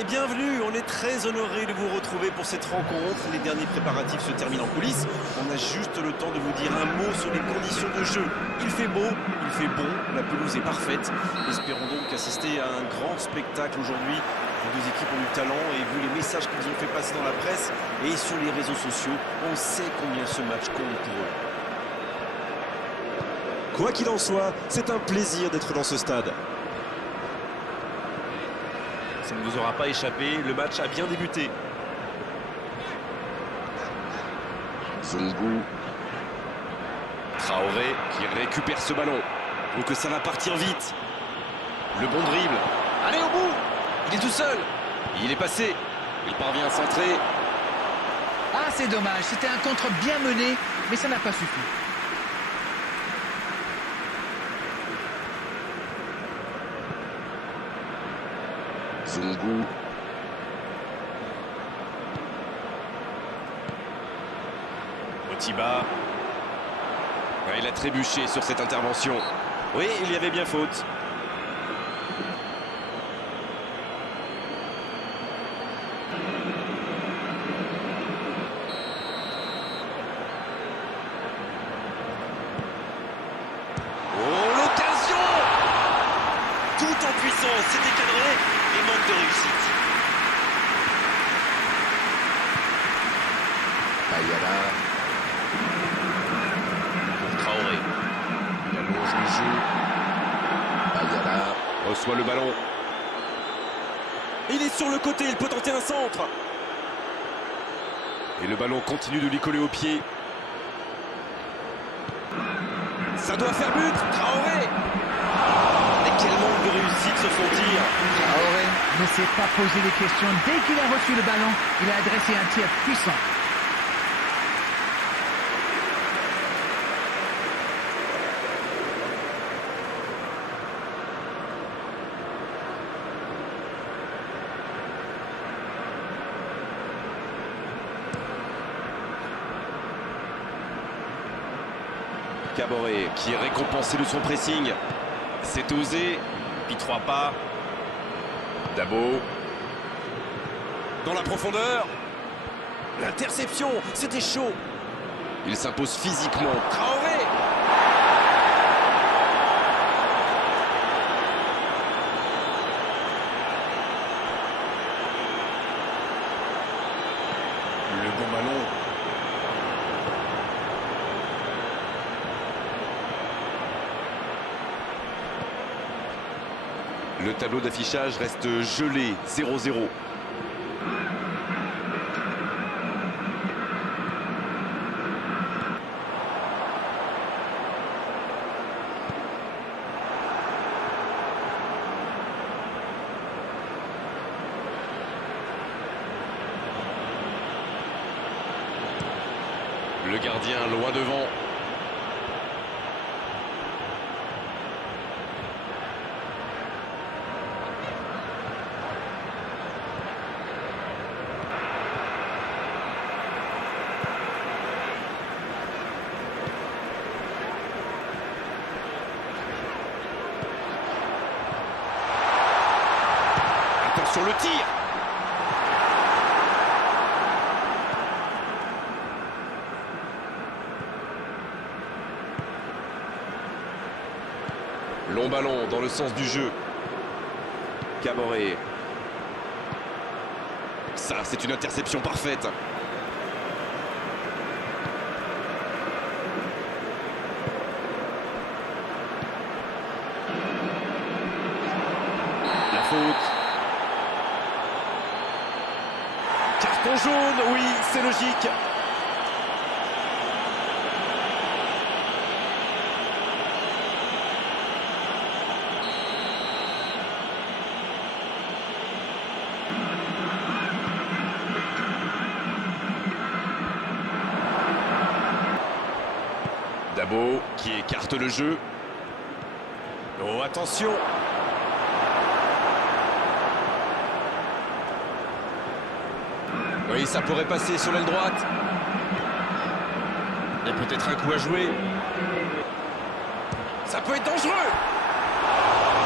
Et bienvenue, on est très honoré de vous retrouver pour cette rencontre. Les derniers préparatifs se terminent en coulisses. On a juste le temps de vous dire un mot sur les conditions de jeu. Il fait beau, il fait bon, la pelouse est parfaite. Espérons donc assister à un grand spectacle aujourd'hui. Les deux équipes ont du talent et vu les messages qu'ils ont fait passer dans la presse et sur les réseaux sociaux, on sait combien ce match compte pour eux. Quoi qu'il en soit, c'est un plaisir d'être dans ce stade. Ça ne vous aura pas échappé, le match a bien débuté. Zungu. Traoré qui récupère ce ballon. Donc ça va partir vite. Le bon dribble. Allez au bout. Il est tout seul. Il est passé. Il parvient à centrer. Ah, c'est dommage. C'était un contre bien mené, mais ça n'a pas suffi. Zungu. Motiba. Il a trébuché sur cette intervention. Oui, il y avait bien faute. Oh, l'occasion! Tout en puissance, c'était cadré et manque de réussite. Bayala. Pour Traoré. Il allonge le jeu. Bayala. Reçoit le ballon. Il est sur le côté, il peut tenter un centre. Et le ballon continue de lui coller au pied. Ça doit faire but, Traoré. Et quel manque de réussite sur son tir. Traoré ne s'est pas posé des questions. Dès qu'il a reçu le ballon, il a adressé un tir puissant. Caboret qui est récompensé de son pressing. C'est osé, puis 3 pas. Dabo. Dans la profondeur. L'interception, c'était chaud. Il s'impose physiquement. Traoré. Le bon ballon. Le tableau d'affichage reste gelé, 0-0. Le gardien loin devant. Attention le tir. Long ballon dans le sens du jeu. Caboret. Ça, c'est une interception parfaite. La faute. Carton jaune, oui, c'est logique. Dabo qui écarte le jeu. Oh, attention. Oui, ça pourrait passer sur l'aile droite. Et peut-être un coup à jouer. Ça peut être dangereux.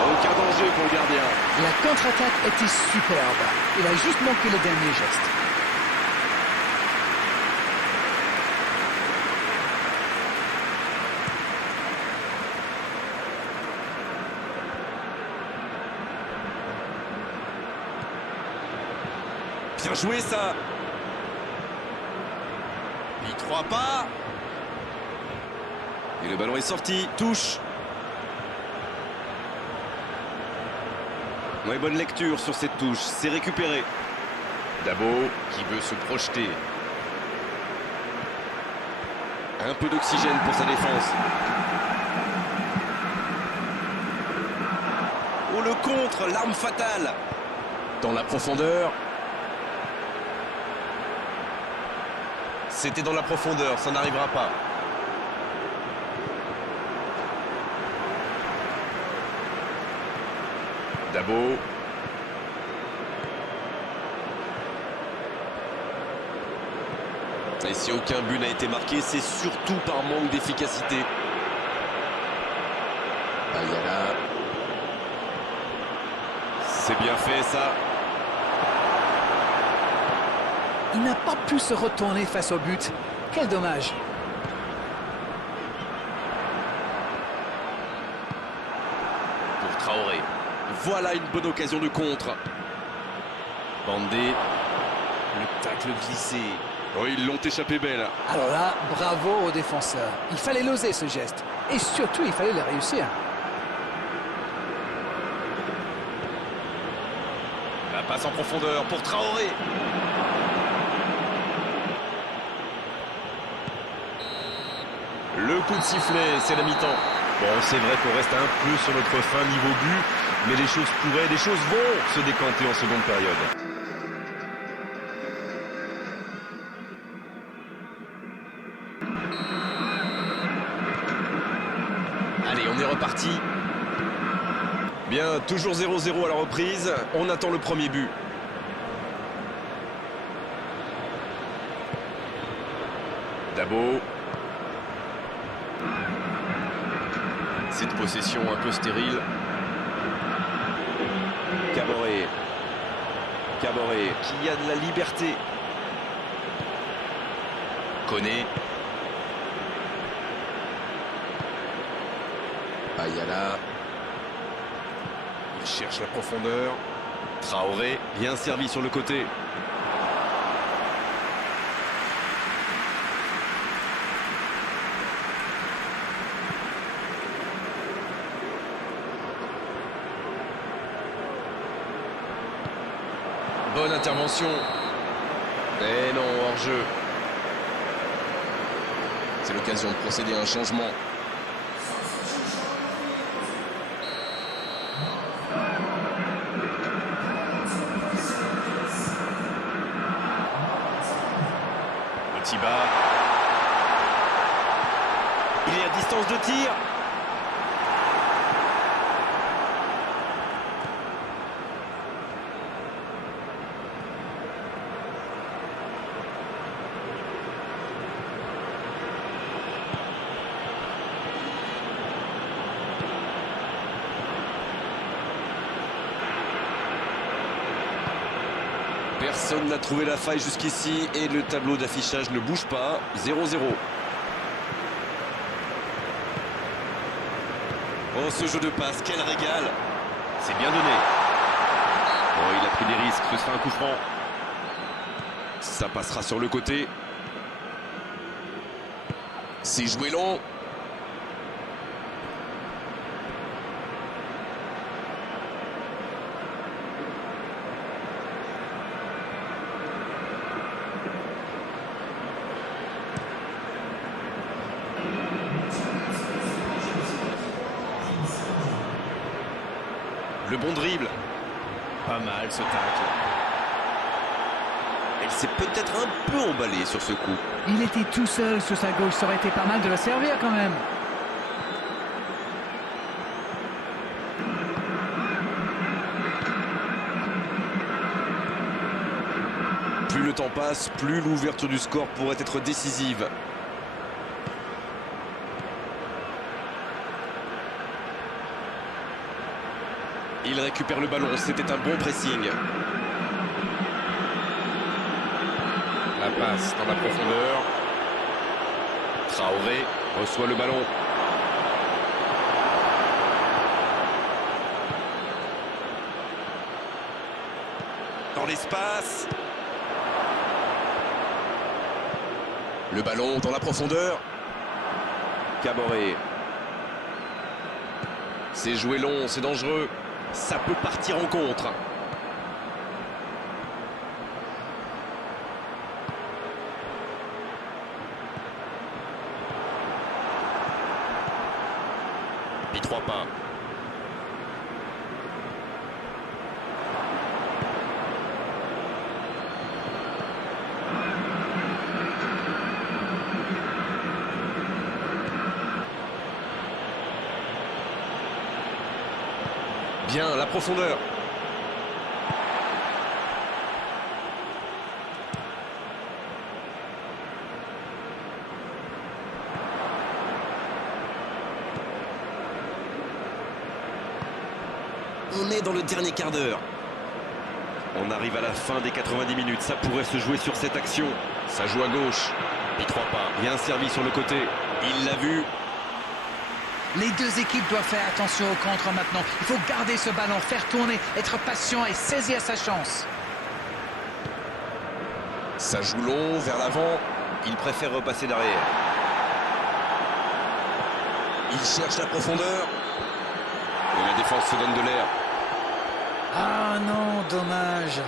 Oh, Aucun danger pour le gardien. La contre-attaque était superbe. Il a juste manqué le dernier geste. Bien joué ça. Il 3 pas. Et le ballon est sorti. Touche. Ouais, bonne lecture sur cette touche. C'est récupéré. Dabo qui veut se projeter. Un peu d'oxygène pour sa défense. Oh, le contre, l'arme fatale. Dans la profondeur. C'était dans la profondeur, ça n'arrivera pas. Dabo. Et si aucun but n'a été marqué, c'est surtout par manque d'efficacité. Ayala. C'est bien fait ça. Il n'a pas pu se retourner face au but. Quel dommage. Pour Traoré. Voilà une bonne occasion de contre. Bandé. Le tacle glissé. Oh, ils l'ont échappé belle. Alors là, bravo aux défenseurs. Il fallait l'oser ce geste. Et surtout, il fallait le réussir. La passe en profondeur pour Traoré. Le coup de sifflet, c'est la mi-temps. Bon, c'est vrai qu'on reste un peu sur notre fin niveau but, mais les choses pourraient, les choses vont se décanter en seconde période. Allez, on est reparti. Bien, toujours 0-0 à la reprise. On attend le premier but. Dabo. Cette possession un peu stérile. Caboret. Caboret qui a de la liberté. Koné. Ayala. Il cherche la profondeur. Traoré, bien servi sur le côté. Bonne intervention. Et non, hors-jeu. C'est l'occasion de procéder à un changement. Motiba. Il est à distance de tir. Personne n'a trouvé la faille jusqu'ici et le tableau d'affichage ne bouge pas. 0-0. Oh, ce jeu de passe, quel régal. C'est bien donné. Oh, il a pris des risques, ce sera un coup franc. Ça passera sur le côté. C'est joué long. Le bon dribble. Pas mal ce tacle. Elle s'est peut-être un peu emballée sur ce coup. Il était tout seul sur sa gauche. Ça aurait été pas mal de le servir quand même. Plus le temps passe, plus l'ouverture du score pourrait être décisive. Il récupère le ballon, c'était un bon pressing. La passe dans la profondeur. Traoré reçoit le ballon. Dans l'espace. Le ballon dans la profondeur. Caboret. C'est joué long, c'est dangereux. Ça peut partir en contre. Puis 3 pas. Bien, la profondeur. On est dans le dernier quart d'heure. On arrive à la fin des 90 minutes. Ça pourrait se jouer sur cette action. Ça joue à gauche. Puis 3 pas. Il y a un servi sur le côté. Il l'a vu. Les deux équipes doivent faire attention au contre maintenant. Il faut garder ce ballon, faire tourner, être patient et saisir sa chance. Ça joue long, vers l'avant. Il préfère repasser derrière. Il cherche la profondeur. Et la défense se donne de l'air. Ah non, dommage.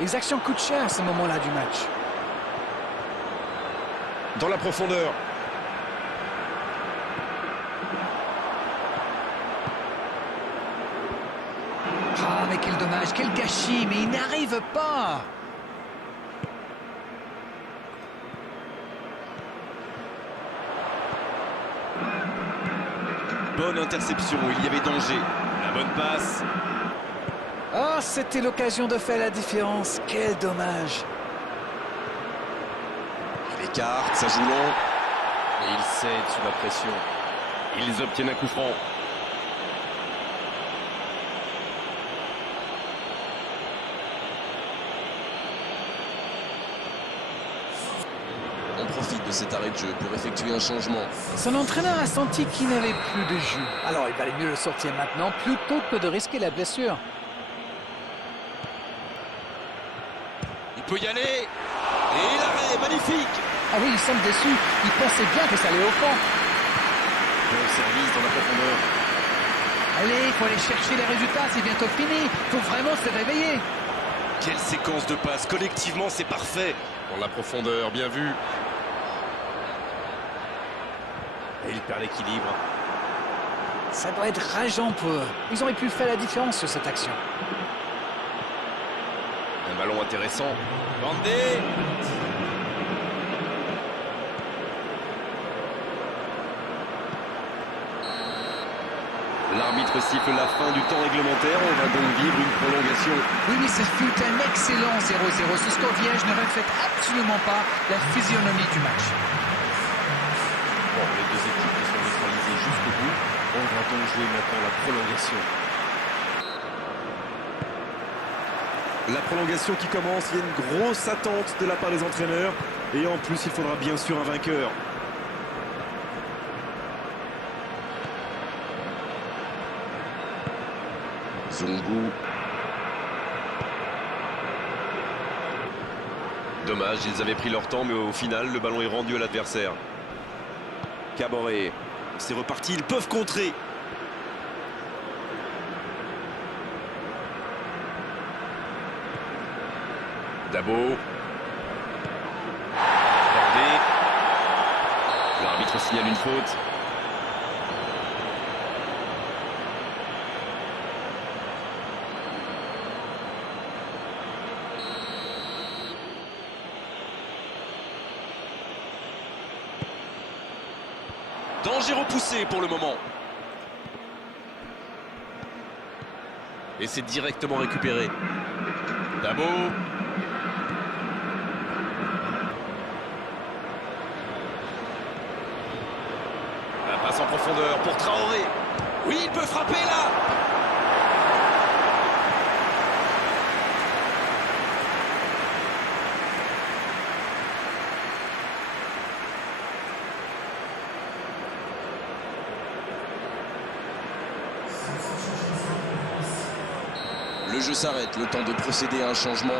Les actions coûtent cher à ce moment-là du match. Dans la profondeur. Ah, mais quel dommage, quel gâchis, mais il n'arrive pas. Bonne interception, il y avait danger. La bonne passe. Oh, c'était l'occasion de faire la différence. Quel dommage. Il écarte, ça joue long. Et il cède sous la pression. Ils obtiennent un coup franc. On profite de cet arrêt de jeu pour effectuer un changement. Son entraîneur a senti qu'il n'avait plus de jus. Alors il valait mieux le sortir maintenant plutôt que de risquer la blessure. Il peut y aller. Et l'arrêt, magnifique. Ah oui, il semble déçu. Il pensait bien que ça allait au fond. Bon service dans la profondeur. Allez, il faut aller chercher les résultats, c'est bientôt fini. Il faut vraiment se réveiller. Quelle séquence de passes. Collectivement, c'est parfait. Dans la profondeur, bien vu. Et il perd l'équilibre. Ça doit être rageant pour eux. Ils auraient pu faire la différence sur cette action. Un ballon intéressant. Bandé. L'arbitre siffle la fin du temps réglementaire. On va donc vivre une prolongation. Oui, mais ce fut un excellent 0-0. Ce score vierge ne reflète absolument pas la physionomie du match. Bon, les deux équipes se sont neutralisées jusqu'au bout. On va donc jouer maintenant la prolongation. La prolongation qui commence, il y a une grosse attente de la part des entraîneurs. Et en plus, il faudra bien sûr un vainqueur. Zongo. Dommage, ils avaient pris leur temps, mais au final, le ballon est rendu à l'adversaire. Caboret, c'est reparti, ils peuvent contrer. Dabo. Bandé. L'arbitre signale une faute. Danger repoussé pour le moment. Et c'est directement récupéré. Dabo. La passe en profondeur pour Traoré. Oui, il peut frapper là. Le jeu s'arrête, le temps de procéder à un changement.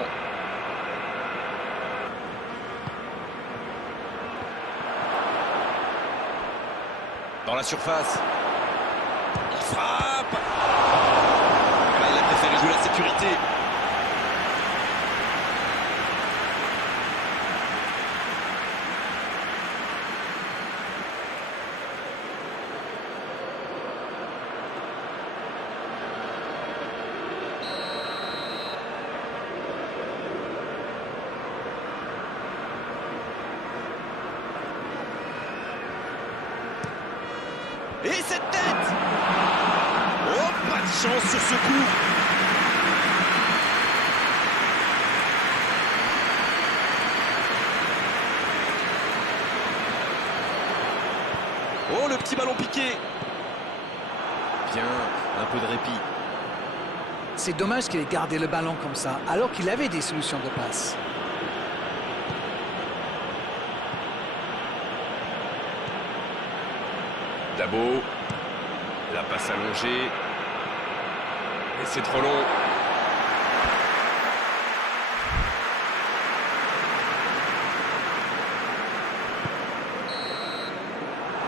Dans la surface. Il frappe. Là, il a préféré jouer la sécurité. Et cette tête! Oh, pas de chance sur ce coup! Oh, le petit ballon piqué! Bien, un peu de répit. C'est dommage qu'il ait gardé le ballon comme ça, alors qu'il avait des solutions de passe. Dabo, la passe allongée, et c'est trop long.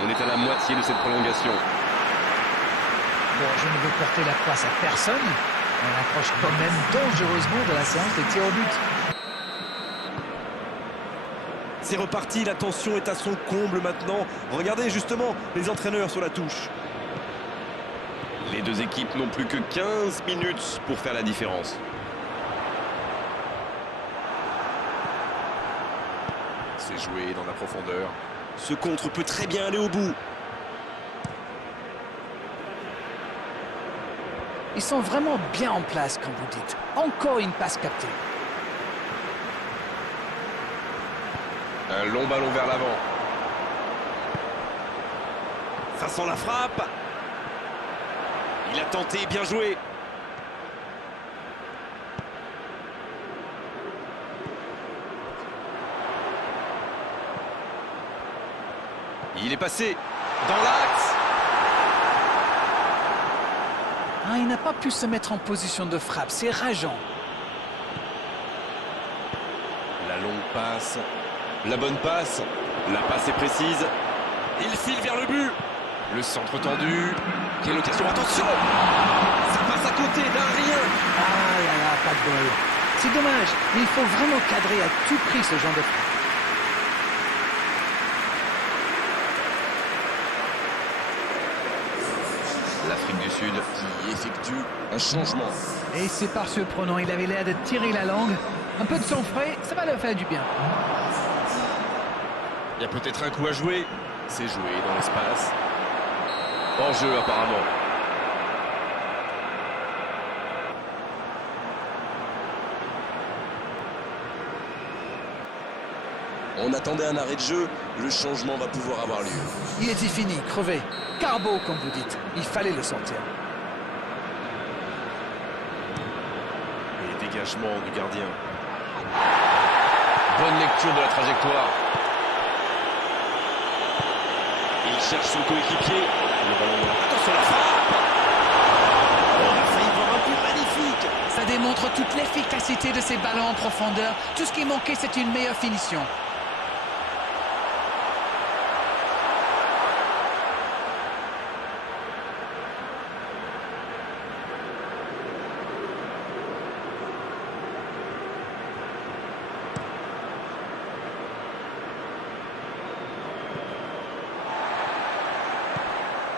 On est à la moitié de cette prolongation. Bon, je ne veux porter la poisse à personne, mais on approche quand même dangereusement de la séance des tirs au but. C'est reparti, la tension est à son comble maintenant. Regardez justement les entraîneurs sur la touche. Les deux équipes n'ont plus que 15 minutes pour faire la différence. C'est joué dans la profondeur. Ce contre peut très bien aller au bout. Ils sont vraiment bien en place, comme vous dites. Encore une passe captée. Un long ballon vers l'avant. Ça sent la frappe. Il a tenté, bien joué. Il est passé dans l'axe. Ah, il n'a pas pu se mettre en position de frappe, c'est rageant. La longue passe. La bonne passe. La passe est précise. Il file vers le but. Le centre tendu. Quelle occasion, attention! Ça passe à côté d'un rien. Ah là là, pas de bol. C'est dommage, mais il faut vraiment cadrer à tout prix ce genre de frappe. L'Afrique du Sud Qui effectue un changement. Et c'est par surprenant, il avait l'air de tirer la langue. Un peu de sang frais, ça va leur faire du bien. Il y a peut-être un coup à jouer. C'est joué dans l'espace. Hors jeu apparemment. On attendait un arrêt de jeu, le changement va pouvoir avoir lieu. Il était fini, crevé. Carbo, comme vous dites. Il fallait le sortir. Et dégagement du gardien. Bonne lecture de la trajectoire. Il cherche son coéquipier. Le ballon. Attention la frappe. On a failli voir un but magnifique. Ça démontre toute l'efficacité de ces ballons en profondeur. Tout ce qui manquait, c'est une meilleure finition.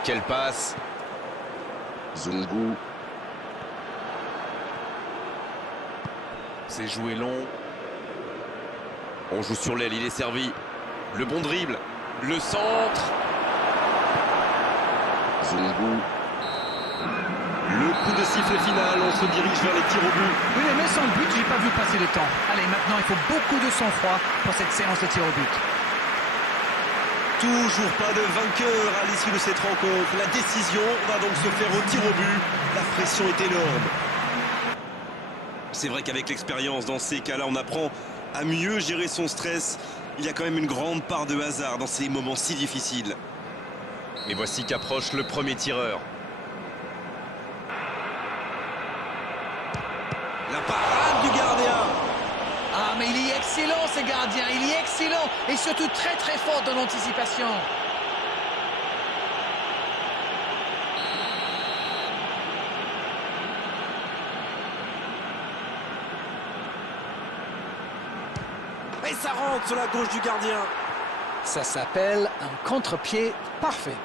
Quelle passe. Zungu, C'est joué long. On joue sur l'aile, il est servi. Le bon dribble. Le centre. Zungu, Le coup de sifflet final, on se dirige vers les tirs au but. Oui, mais sans but, j'ai pas vu passer le temps. Allez, maintenant, il faut beaucoup de sang-froid pour cette séance de tir au but. Toujours pas de vainqueur à l'issue de cette rencontre. La décision va donc se faire au tir au but. La pression est énorme. C'est vrai qu'avec l'expérience, dans ces cas-là, on apprend à mieux gérer son stress. Il y a quand même une grande part de hasard dans ces moments si difficiles. Et voici qu'approche le premier tireur. La parade du gardien. Ah, mais il est excellent, ce gardien. Il est excellent et surtout très très fort dans l'anticipation. Et ça rentre sur la gauche du gardien. Ça s'appelle un contre-pied parfait.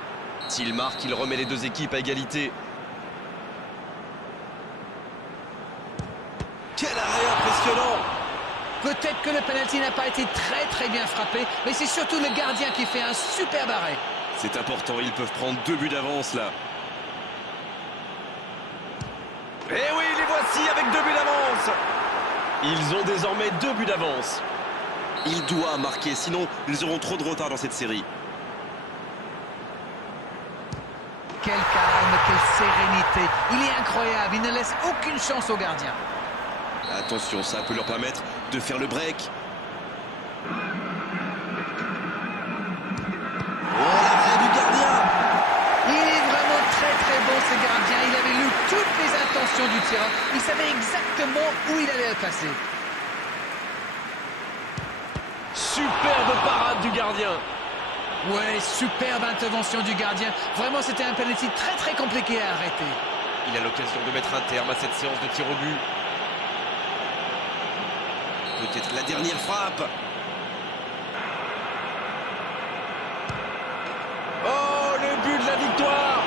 S'il marque, il remet les deux équipes à égalité. Quel arrêt impressionnant. Peut-être que le penalty n'a pas été très bien frappé, mais c'est surtout le gardien qui fait un superbe arrêt. C'est important, ils peuvent prendre 2 buts d'avance là. Et oui, les voici avec 2 buts d'avance. Ils ont désormais 2 buts d'avance. Il doit marquer, sinon ils auront trop de retard dans cette série. Quel calme, quelle sérénité. Il est incroyable, il ne laisse aucune chance au gardien. Attention, ça peut leur permettre de faire le break. Oh, l'arrêt du gardien. Il est vraiment très bon ce gardien. Il avait lu toutes les intentions du tireur. Il savait exactement où il allait le passer. Superbe parade du gardien. Ouais, superbe intervention du gardien. Vraiment, c'était un penalty très compliqué à arrêter. Il a l'occasion de mettre un terme à cette séance de tir au but. Peut-être la dernière frappe. Oh, le but de la victoire!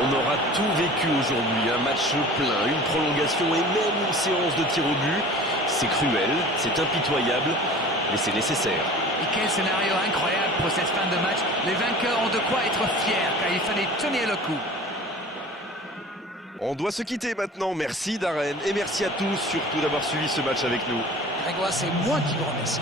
On aura tout vécu aujourd'hui, un match plein, une prolongation et même une séance de tir au but. C'est cruel, c'est impitoyable, mais c'est nécessaire. Et quel scénario incroyable pour cette fin de match. Les vainqueurs ont de quoi être fiers, car il fallait tenir le coup. On doit se quitter maintenant. Merci Darren et merci à tous surtout d'avoir suivi ce match avec nous. Grégoire, c'est moi qui vous remercie.